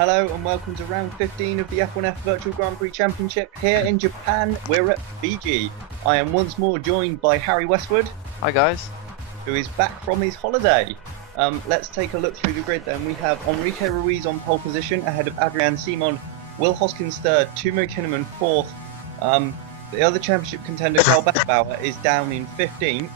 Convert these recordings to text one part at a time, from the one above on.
Hello and welcome to round 15 of the F1F Virtual Grand Prix Championship here in Japan. We're at Fiji. I am once more joined by Harry Westwood. Hi guys. Who is back from his holiday. Let's take a look through the grid then. We have Enrique Ruiz on pole position ahead of Adrian Simon, Will Hoskins third, Timo Kinnaman fourth. The other championship contender Carl Beckenbauer is down in 15th.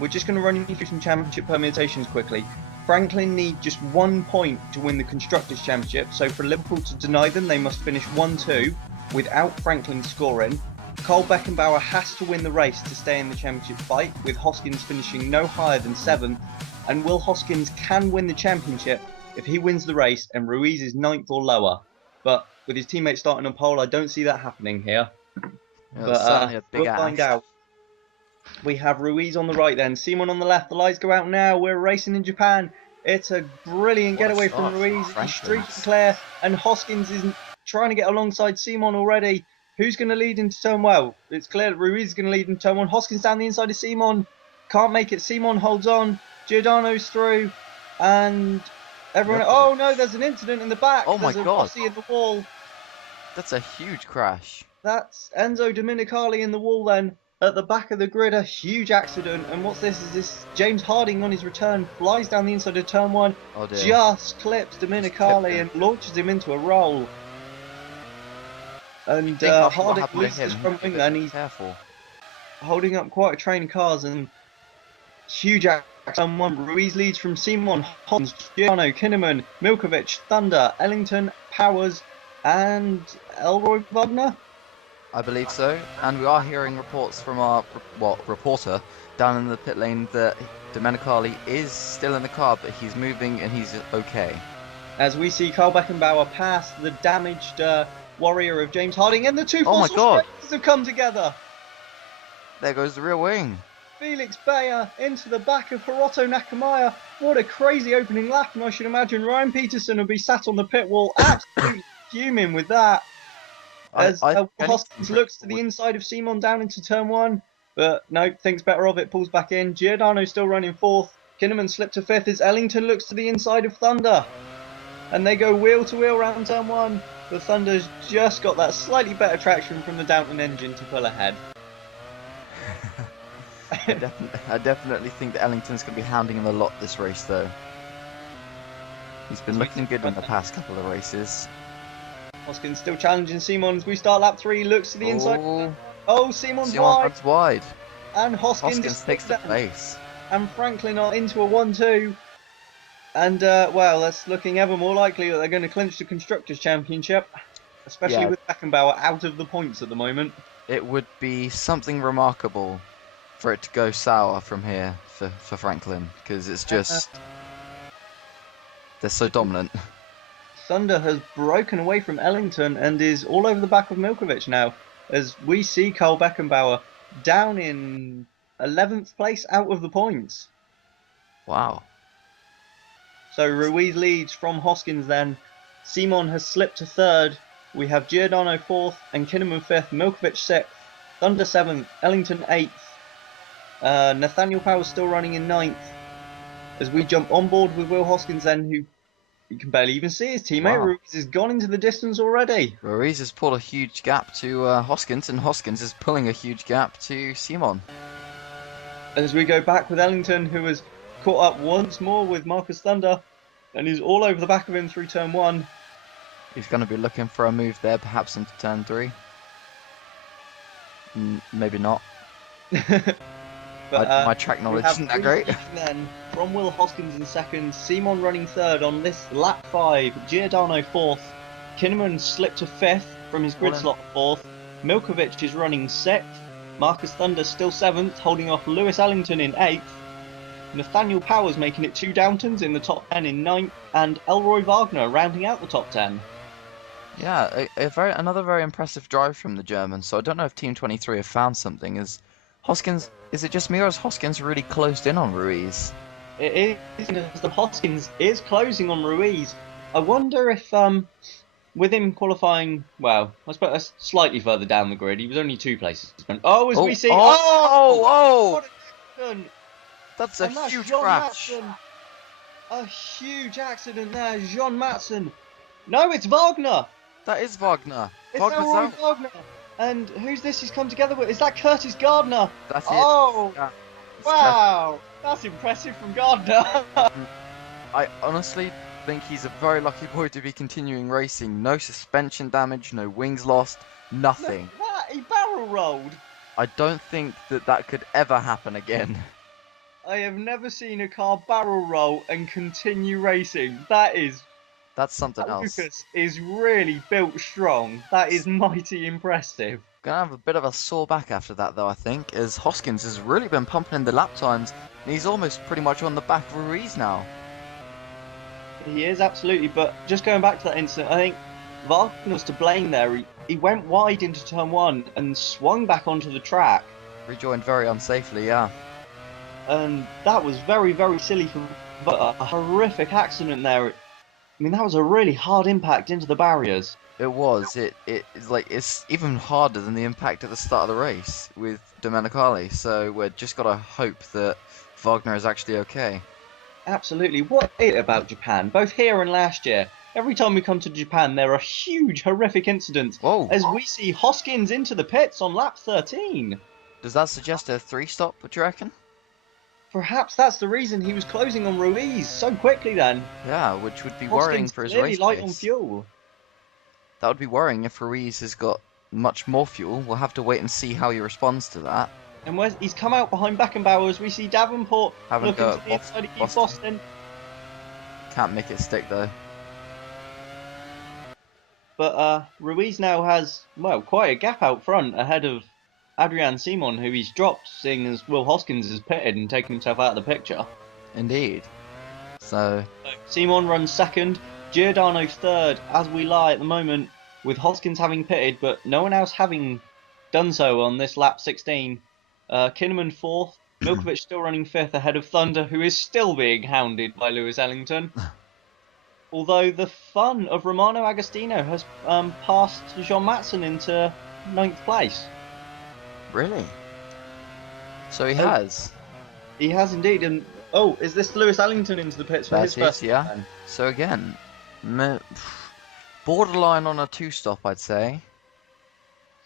We're just going to run you through some championship permutations quickly. Franklin need just 1 point to win the Constructors' Championship, so for Liverpool to deny them, they must finish 1-2 without Franklin scoring. Carl Beckenbauer has to win the race to stay in the championship fight, with Hoskins finishing no higher than 7th, and Will Hoskins can win the championship if he wins the race and Ruiz is 9th or lower. But with his teammates starting on pole, I don't see that happening here. Yeah, We'll find out. We have Ruiz on the right then, Simon on the left. The lights go out now. We're racing in Japan. It's a brilliant getaway from Ruiz. He's streaking clear, and Hoskins is trying to get alongside Simon already. Who's going to lead into turn? Well, it's clear that Ruiz is going to lead into turn 1. Hoskins down the inside of Simon. Can't make it. Simon holds on. Giordano's through. And everyone... Oh no, there's an incident in the back. Oh my God. There's a in the wall. That's a huge crash. That's Enzo Domenicali in the wall then. At the back of the grid, a huge accident. And what's this? Is this James Harding on his return flies down the inside of turn 1, just clips Domenicali and launches him into a roll. And Harding loses his front wing and he's holding up quite a train of cars and huge accident. 1. Ruiz leads from Simon, Hoskins, Giordano, Kinnaman, Milkovic, Thunder, Ellington, Powers, and Elroy Wagner. I believe so, and we are hearing reports from our reporter down in the pit lane that Domenicali is still in the car, but he's moving and he's okay. As we see Carl Beckenbauer pass the damaged warrior of James Harding, and the two forces have come together. There goes the rear wing. Felix Bayer into the back of Hiroto Nakamaya. What a crazy opening lap, and I should imagine Ryan Peterson will be sat on the pit wall absolutely fuming with that. As Hoskins looks to the inside of Simon down into turn 1, but no, thinks better of it, pulls back in. Giordano still running 4th. Kinnaman slipped to 5th as Ellington looks to the inside of Thunder. And they go wheel to wheel round turn 1. The Thunder's just got that slightly better traction from the Downton engine to pull ahead. I definitely think that Ellington's going to be hounding him a lot this race though. He's been looking good in the past couple of races. Hoskins still challenging Simon as we start lap 3, looks to the inside. Oh, Simon's wide. And Hoskins takes the place. And Franklin are into a 1-2. And, well, that's looking ever more likely that they're going to clinch the Constructors' Championship. Especially with Beckenbauer out of the points at the moment. It would be something remarkable for it to go sour from here for Franklin. Because it's just... they're so dominant. Thunder has broken away from Ellington and is all over the back of Milkovic now, as we see Carl Beckenbauer down in 11th place out of the points. Wow. So Ruiz leads from Hoskins then. Simon has slipped to 3rd. We have Giordano 4th and Kinnaman 5th, Milkovic 6th, Thunder 7th, Ellington 8th. Nathaniel Powers still running in 9th. As we jump on board with Will Hoskins then, who you can barely even see his teammate. Wow. Ruiz has gone into the distance already. Ruiz has pulled a huge gap to Hoskins, and Hoskins is pulling a huge gap to Simon. As we go back with Ellington, who has caught up once more with Marcus Thunder, and he's all over the back of him through turn 1. He's going to be looking for a move there, perhaps into turn 3. Maybe not. But, my track knowledge isn't that great. Then from Will Hoskins in 2nd, Simon running 3rd on this lap 5, Giordano 4th, Kinnaman slipped to 5th from his grid slot 4th, Milkovic is running 6th, Marcus Thunder still 7th, holding off Lewis Ellington in 8th, Nathaniel Powers making it 2 Downtons in the top 10 in 9th, and Elroy Wagner rounding out the top 10. Yeah, another very impressive drive from the Germans, so I don't know if Team 23 have found something. Hoskins, is it just me or is Hoskins really closed in on Ruiz? It is, the Hoskins is closing on Ruiz. I wonder if, with him qualifying, well, I suppose slightly further down the grid, he was only 2 places. We see... What an accident! That's a huge crash. A huge accident there, John Matson. No, it's Wagner. That is Wagner. It's Wagner's Elroy out. Wagner. And who's this he's come together with? Is that Curtis Gardner? That's it. Oh, Yeah. It's wow. That's impressive from Gardner. I honestly think he's a very lucky boy to be continuing racing. No suspension damage, no wings lost, nothing. Look at that, he barrel rolled. I don't think that could ever happen again. I have never seen a car barrel roll and continue racing. That's something else. Lucas is really built strong. That is mighty impressive. Gonna have a bit of a sore back after that though, I think, as Hoskins has really been pumping in the lap times, and he's almost pretty much on the back of Ruiz now. He is, absolutely, but just going back to that incident, I think Wagner was to blame there. He went wide into turn 1 and swung back onto the track. Rejoined very unsafely, yeah. And that was very, very silly for a horrific accident there. I mean, that was a really hard impact into the barriers. It was. It's even harder than the impact at the start of the race with Domenicali. So we're just gotta hope that Wagner is actually okay. Absolutely. What is it about Japan, both here and last year? Every time we come to Japan, there are huge, horrific incidents. Whoa. As we see Hoskins into the pits on lap 13. Does that suggest a 3-stop? What do you reckon? Perhaps that's the reason he was closing on Ruiz so quickly then. Yeah, which would be worrying Hoskins for his clearly race light pace. on fuel. That would be worrying if Ruiz has got much more fuel. We'll have to wait and see how he responds to that. And he's come out behind Beckenbauer as we see Davenport Having looking go to at the inside of Boston. Can't make it stick though. But Ruiz now has, well, quite a gap out front ahead of Adrian Simon, who he's dropped, seeing as Will Hoskins has pitted and taken himself out of the picture. Indeed. So Simon runs second, Giordano third, as we lie at the moment, with Hoskins having pitted, but no one else having done so on this lap 16. Kinnaman fourth, Milkovic still running fifth ahead of Thunder, who is still being hounded by Lewis Ellington. Although the fun of Romano Agostino has passed Jean Matson into 9th place. really? So he has. He has indeed, and oh, is this Lewis Ellington into the pits for his first? Yeah. Then? So again, borderline on a 2-stop, I'd say.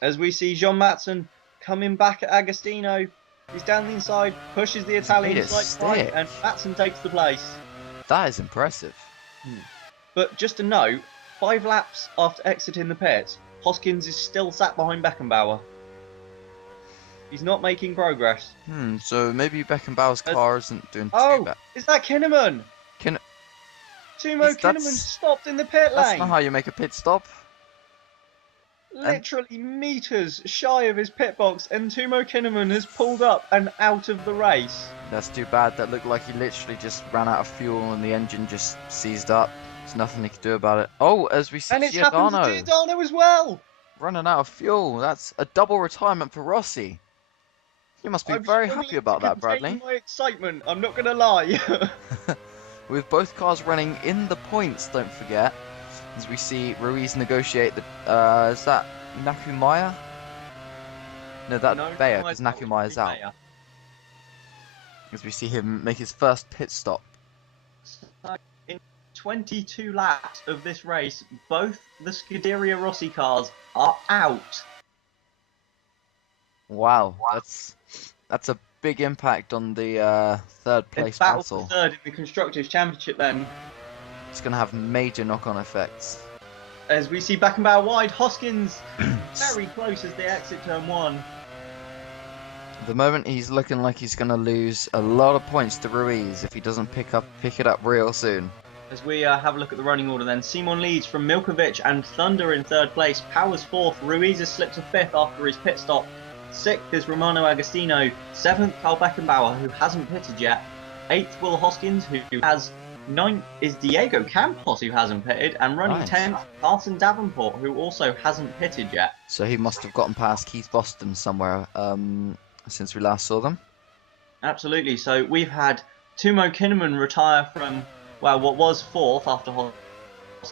As we see Jean Matson coming back at Agostino, he's down the inside, pushes the Italian slightly right, and Matson takes the place. That is impressive. But just a note, 5 laps after exiting the pits, Hoskins is still sat behind Beckenbauer. He's not making progress. So maybe Beckenbauer's car isn't doing too Oh, bad. is that Kinnaman? Timo Kinnaman stopped in the pit lane. That's not how you make a pit stop. Literally meters shy of his pit box, and Timo Kinnaman has pulled up and out of the race. That's too bad. That looked like he literally just ran out of fuel and the engine just seized up. There's nothing he could do about it. Oh, as we see And it's happened to Giordano as well. running out of fuel. That's a double retirement for Rossi. You must be very happy about that, Bradley. My excitement, I'm not going to lie. With both cars running in the points, don't forget. As we see Ruiz negotiate the... is that Nakumaya? No, that's Bayer, because Nakumaya's out. As we see him make his first pit stop. In 22 laps of this race, both the Scuderia Rossi cars are out. Wow, that's a big impact on the third place battle battle. for third in the Constructors' Championship then. It's going to have major knock-on effects. As we see Beckenbauer wide, Hoskins very close as they exit turn 1. At the moment, he's looking like he's going to lose a lot of points to Ruiz if he doesn't pick it up real soon. As we have a look at the running order then, Simon leads from Milkovic and Thunder in 3rd place, Powers 4th, Ruiz has slipped to 5th after his pit stop, 6th is Romano Agostino, 7th Carl Beckenbauer, who hasn't pitted yet, 8th Will Hoskins, who has, 9th is Diego Campos, who hasn't pitted, and running 10th Carlton Davenport, who also hasn't pitted yet. So he must have gotten past Keith Boston somewhere since we last saw them. Absolutely, so we've had Timo Kinnaman retire from, well, what was 4th after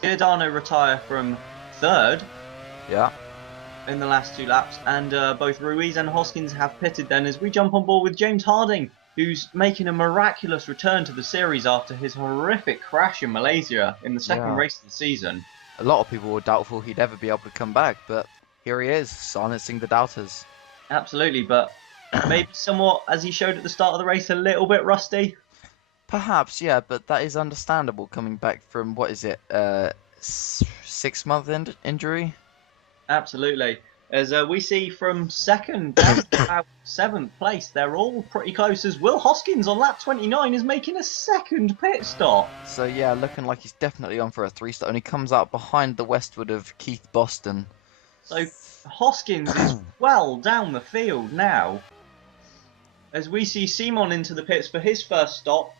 Giordano retire from 3rd. Yeah. In the last 2 laps, and both Ruiz and Hoskins have pitted then as we jump on board with James Harding, who's making a miraculous return to the series after his horrific crash in Malaysia in the second race of the season. A lot of people were doubtful he'd ever be able to come back, but here he is, silencing the doubters. Absolutely, but maybe somewhat, as he showed at the start of the race, a little bit rusty. Perhaps, yeah, but that is understandable coming back from, what is it, 6-month injury? Absolutely. As we see from second down to about 7th place, they're all pretty close, as Will Hoskins on lap 29 is making a second pit stop. So yeah, looking like he's definitely on for a 3-star, and he comes out behind the westward of Keith Boston. So Hoskins is well down the field now. As we see Simon into the pits for his first stop.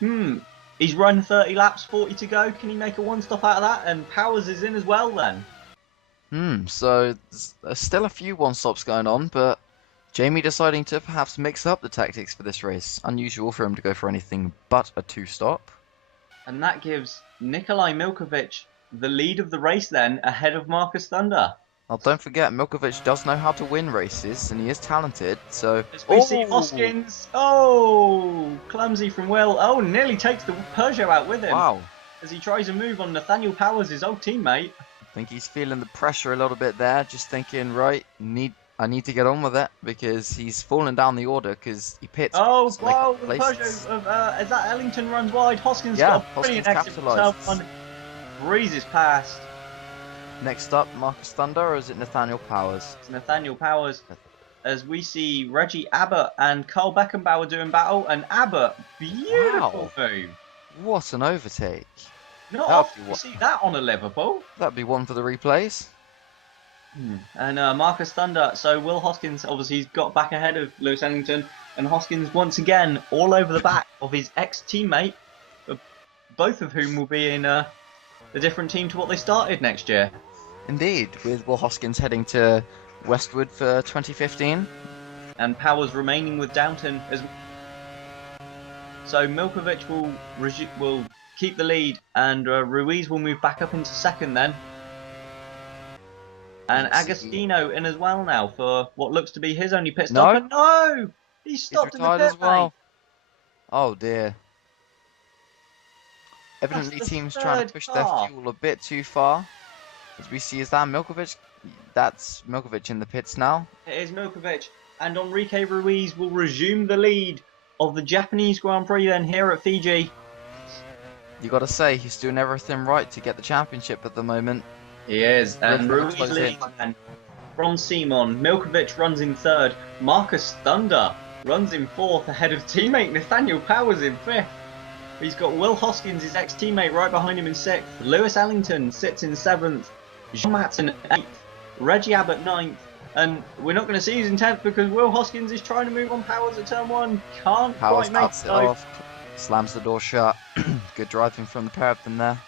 He's run 30 laps, 40 to go. Can he make a one stop out of that? And Powers is in as well then. So there's still a few one-stops going on, but Jamie deciding to perhaps mix up the tactics for this race. Unusual for him to go for anything but a 2-stop. And that gives Nikolai Milkovic the lead of the race then, ahead of Marcus Thunder. Now don't forget, Milkovic does know how to win races, and he is talented, so... As we see Hoskins, clumsy from Will, nearly takes the Peugeot out with him. Wow. As he tries a move on Nathaniel Powers, his old teammate. I think he's feeling the pressure a little bit there, just thinking, right, I need to get on with it, because he's fallen down the order, because he pits. The Peugeot of, as that Ellington runs wide, Hoskins got a brilliant exit for himself and breezes past. Next up, Marcus Thunder, or is it Nathaniel Powers? It's Nathaniel Powers, as we see Reggie Abbott and Carl Beckenbauer doing battle, and Abbott, beautiful move. What an overtake. Not often you see that on a Liverpool. That'd be one for the replays. And Marcus Thunder, so Will Hoskins, obviously he's got back ahead of Lewis Ellington, and Hoskins once again all over the back of his ex-teammate, both of whom will be in a different team to what they started next year. Indeed, with Will Hoskins heading to Westwood for 2015. And Powers remaining with Downton. So Milkovic will keep the lead, and Ruiz will move back up into second then. And Agostino in as well now for what looks to be his only pit stop. No! He stopped in the pit as well. Oh dear. Evidently teams trying to push their fuel a bit too far. As we see, is that Milkovic? That's Milkovic in the pits now. It is Milkovic. And Enrique Ruiz will resume the lead of the Japanese Grand Prix then here at Fiji. You gotta say, he's doing everything right to get the championship at the moment. He is. And Ruiz leads from Simon. Milkovic runs in third. Marcus Thunder runs in fourth ahead of teammate Nathaniel Powers in fifth. He's got Will Hoskins, his ex-teammate, right behind him in sixth. Lewis Ellington sits in seventh. Jean Matson eighth. Reggie Abbott ninth. And we're not going to see who's in 10th because Will Hoskins is trying to move on Powers at turn 1. Can't Powers quite make it off. Slams the door shut. Good driving from the pair of them there.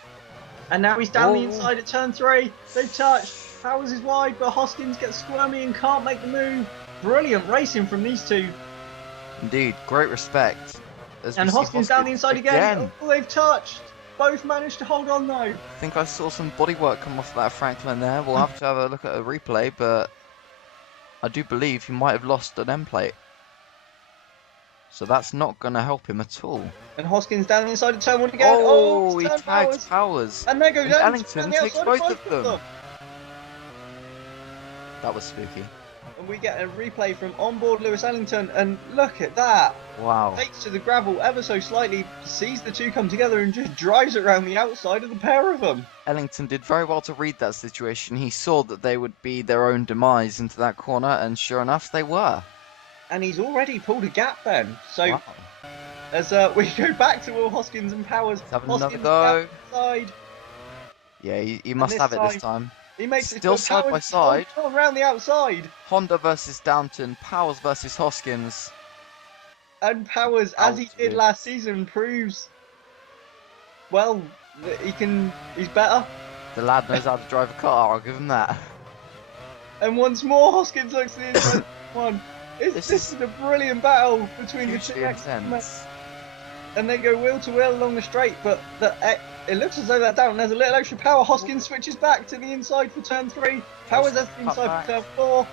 And now he's down the inside at turn 3. They've touched. Powers is wide, but Hoskins gets squirmy and can't make the move. Brilliant racing from these two. Indeed, great respect. And Hoskins down the inside again. Oh, they've touched. Both managed to hold on though. I think I saw some bodywork come off that Franklin there. We'll have to have a look at a replay, but I do believe he might have lost an end plate. So that's not going to help him at all. And Hoskins down the inside of turn 1 again. He tags Powers. And there goes Ellington takes both of them. That was spooky. And we get a replay from onboard Lewis Ellington, and look at that. Wow. Takes to the gravel ever so slightly, sees the two come together and just drives it around the outside of the pair of them. Ellington did very well to read that situation. He saw that they would be their own demise into that corner, and sure enough, they were. And he's already pulled a gap then. So, wow. As we go back to Will Hoskins and Powers, having Hoskins another go. Side. Yeah, he must have it this time. He makes still side by side. Around the outside. Honda versus Downton, Powers versus Hoskins. And Powers, as he did last season, proves, well, that he's better. The lad knows how to drive a car, I'll give him that. And once more, Hoskins looks to the inside one. This is a brilliant battle between the two experts. And they go wheel to wheel along the straight, but it looks as though that Downton has a little extra power. Hoskins switches back to the inside for turn 3. Powers has the inside for turn 4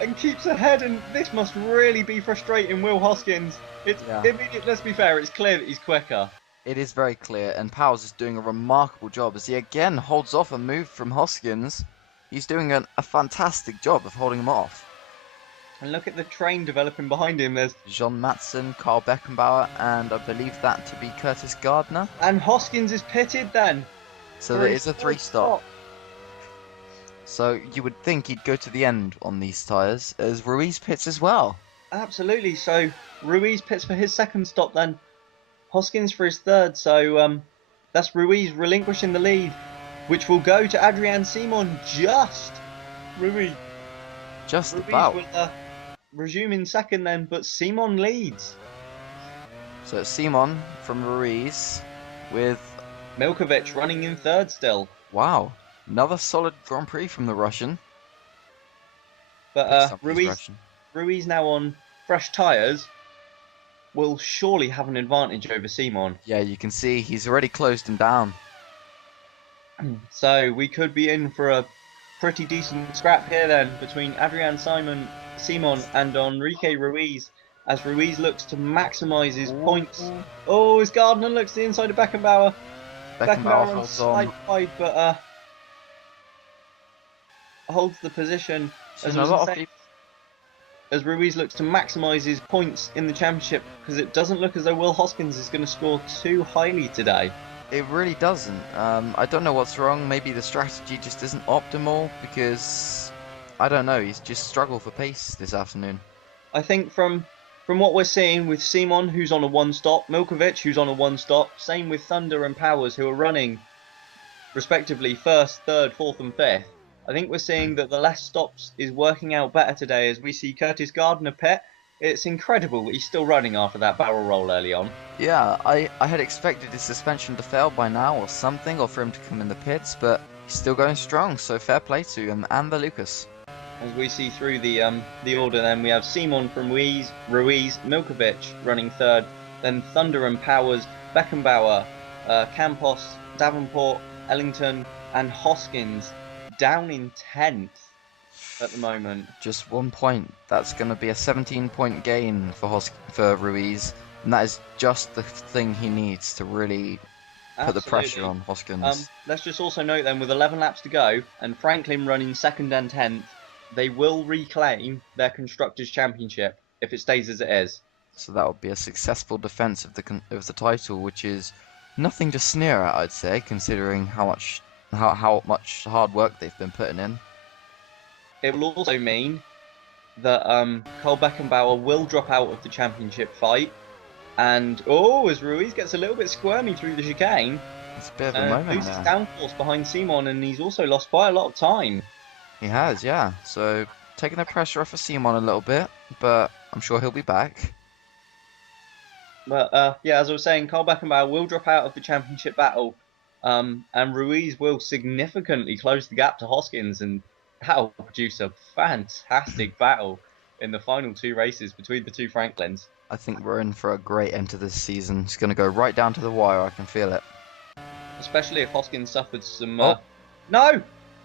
and keeps ahead, and this must really be frustrating Will Hoskins. Let's be fair, it's clear that he's quicker. It is very clear, and Powers is doing a remarkable job as he again holds off a move from Hoskins. He's doing a fantastic job of holding him off. And look at the train developing behind him. There's John Matson, Carl Beckenbauer, and I believe that to be Curtis Gardner. And Hoskins is pitted then. So there is a 3-stop. So you would think he'd go to the end on these tyres, as Ruiz pits as well. Absolutely. So Ruiz pits for his second stop then. Hoskins for his third. So that's Ruiz relinquishing the lead, which will go to Adrian Simon just. Ruiz About. Will resume in second then, but Simon leads. So it's Simon from Ruiz with Milkovic running in third still. Wow, another solid Grand Prix from the Russian. But Ruiz now on fresh tyres will surely have an advantage over Simon. Yeah, you can see he's already closed him down. So we could be in for a pretty decent scrap here then between Adrian Simon and Enrique Ruiz, as Ruiz looks to maximise his points. Oh, as Gardner looks to the inside of Beckenbauer. Beckenbauer on side wide, but holds the position as Ruiz looks to maximise his points in the championship, because it doesn't look as though Will Hoskins is going to score too highly today. It really doesn't. I don't know what's wrong. Maybe the strategy just isn't optimal, because I don't know. He's just struggled for pace this afternoon. I think from what we're seeing with Simon, who's on a 1-stop, Milkovic, who's on a 1-stop, same with Thunder and Powers, who are running respectively first, third, fourth, and fifth. I think we're seeing that the less stops is working out better today, as we see Curtis Gardner pit. It's incredible that he's still running after that barrel roll early on. Yeah, I had expected his suspension to fail by now or something, or for him to come in the pits, but he's still going strong, so fair play to him and the Lucas. As we see through the order then, we have Simon from Ruiz, Milkovic running third, then Thunder and Powers, Beckenbauer, Campos, Davenport, Ellington and Hoskins down in 10th at the moment. Just 1 point. That's going to be a 17-point gain for Ruiz, and that is just the thing he needs to really put the pressure on Hoskins. Let's just also note then, with 11 laps to go and Franklin running second and 10th, they will reclaim their Constructors' Championship if it stays as it is. So that would be a successful defence of the title, which is nothing to sneer at, I'd say, considering how much hard work they've been putting in. It will also mean that Carl Beckenbauer will drop out of the championship fight, and as Ruiz gets a little bit squirmy through the chicane, it's a bit of a moment loses downforce behind Simon, and he's also lost quite a lot of time. He has, yeah. So taking the pressure off of Simon a little bit, but I'm sure he'll be back. But as I was saying, Carl Beckenbauer will drop out of the championship battle, and Ruiz will significantly close the gap to Hoskins, and that will produce a fantastic battle in the final two races between the two Franklins. I think we're in for a great end to this season. It's going to go right down to the wire, I can feel it. Especially if Hoskins suffered some... No!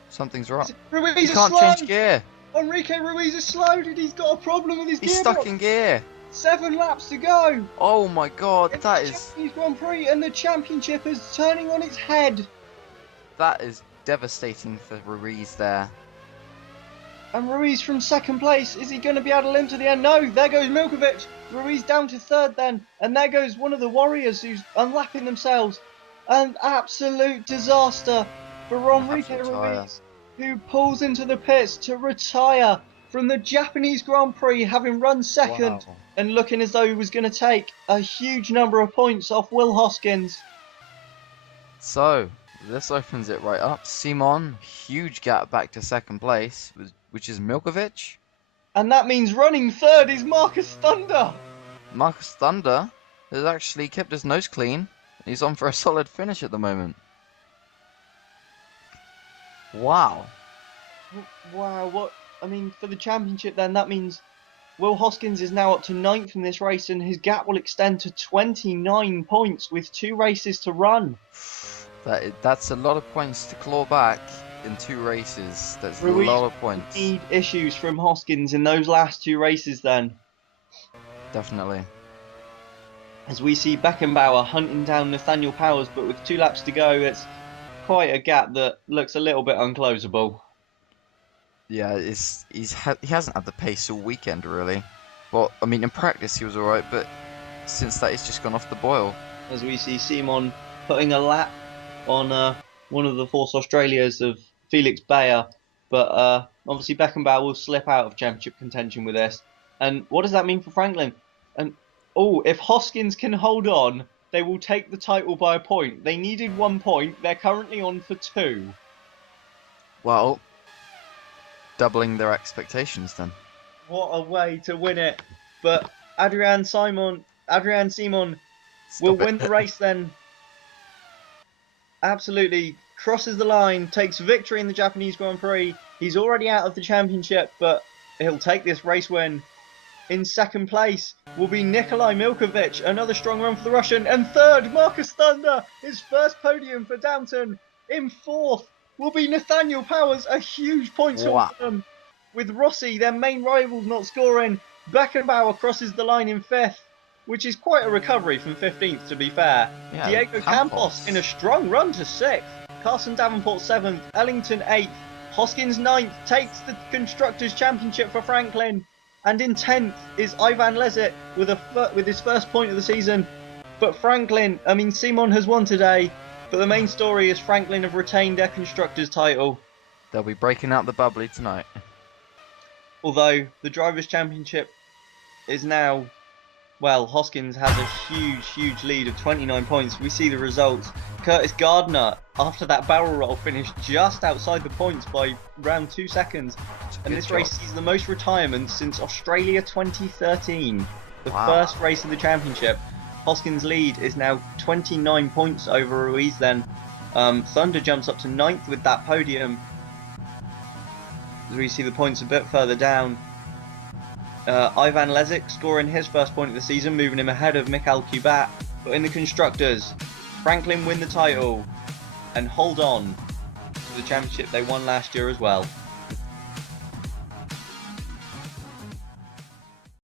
Something's wrong. Ruiz he can't change gear. Enrique Ruiz is slowed and he's got a problem with his gear. He's stuck in gear. 7 laps to go. Oh my god, that is... Japanese Grand Prix, and the championship is turning on its head. That is devastating for Ruiz there. And Ruiz from second place. Is he going to be able to limp to the end? No, there goes Milkovic. Ruiz down to third then. And there goes one of the Warriors who's unlapping themselves. An absolute disaster for Enrique Ruiz, who pulls into the pits to retire from the Japanese Grand Prix, having run second and looking as though he was going to take a huge number of points off Will Hoskins. So, this opens it right up. Simon, huge gap back to second place, which is Milkovic. And that means running third is Marcus Thunder. Marcus Thunder has actually kept his nose clean. He's on for a solid finish at the moment. Wow. Wow, for the championship then, that means Will Hoskins is now up to 9th in this race, and his gap will extend to 29 points with 2 races to run. That's a lot of points to claw back in 2 races. That's Ruiz a lot of points. Need issues from Hoskins in those last 2 races then. Definitely. as we see Beckenbauer hunting down Nathaniel Powers, but with 2 laps to go, it's quite a gap that looks a little bit unclosable. Yeah, he hasn't had the pace all weekend really, but I mean in practice he was alright, but since that he's just gone off the boil. As we see Simon putting a lap on one of the Force Australias of Felix Bayer, but obviously Beckenbauer will slip out of championship contention with this. And what does that mean for Franklin? And if Hoskins can hold on, they will take the title by a point. They needed 1 point. They're currently on for 2. Well, doubling their expectations then. What a way to win it! But Adrian Simon will win the race then. Absolutely crosses the line, takes victory in the Japanese Grand Prix. He's already out of the championship, but he'll take this race win. In second place will be Nikolai Milkovic, another strong run for the Russian. And third, Marcus Thunder, his first podium for Downton. In fourth will be Nathaniel Powers, a huge point for them. With Rossi, their main rivals, not scoring. Beckenbauer crosses the line in fifth, which is quite a recovery from 15th, to be fair. Yeah, Diego Campos in a strong run to 6th. Carson Davenport 7th. Ellington 8th. Hoskins 9th. Takes the Constructors' Championship for Franklin. And in 10th is Ivan Lezit with his first point of the season. But Franklin, I mean, Simon has won today. But the main story is Franklin have retained their Constructors' title. They'll be breaking out the bubbly tonight. Although the Drivers' Championship is now... Well, Hoskins has a huge lead of 29 points. We see the results. Curtis Gardner, after that barrel roll, finished just outside the points by around 2 seconds. And this race sees the most retirements since Australia 2013. The first race of the championship. Hoskins' lead is now 29 points over Ruiz then. Thunder jumps up to 9th with that podium. As we see the points a bit further down. Ivan Lezic scoring his first point of the season, moving him ahead of Mikhail Kubat. But in the Constructors, Franklin win the title and hold on to the championship they won last year as well.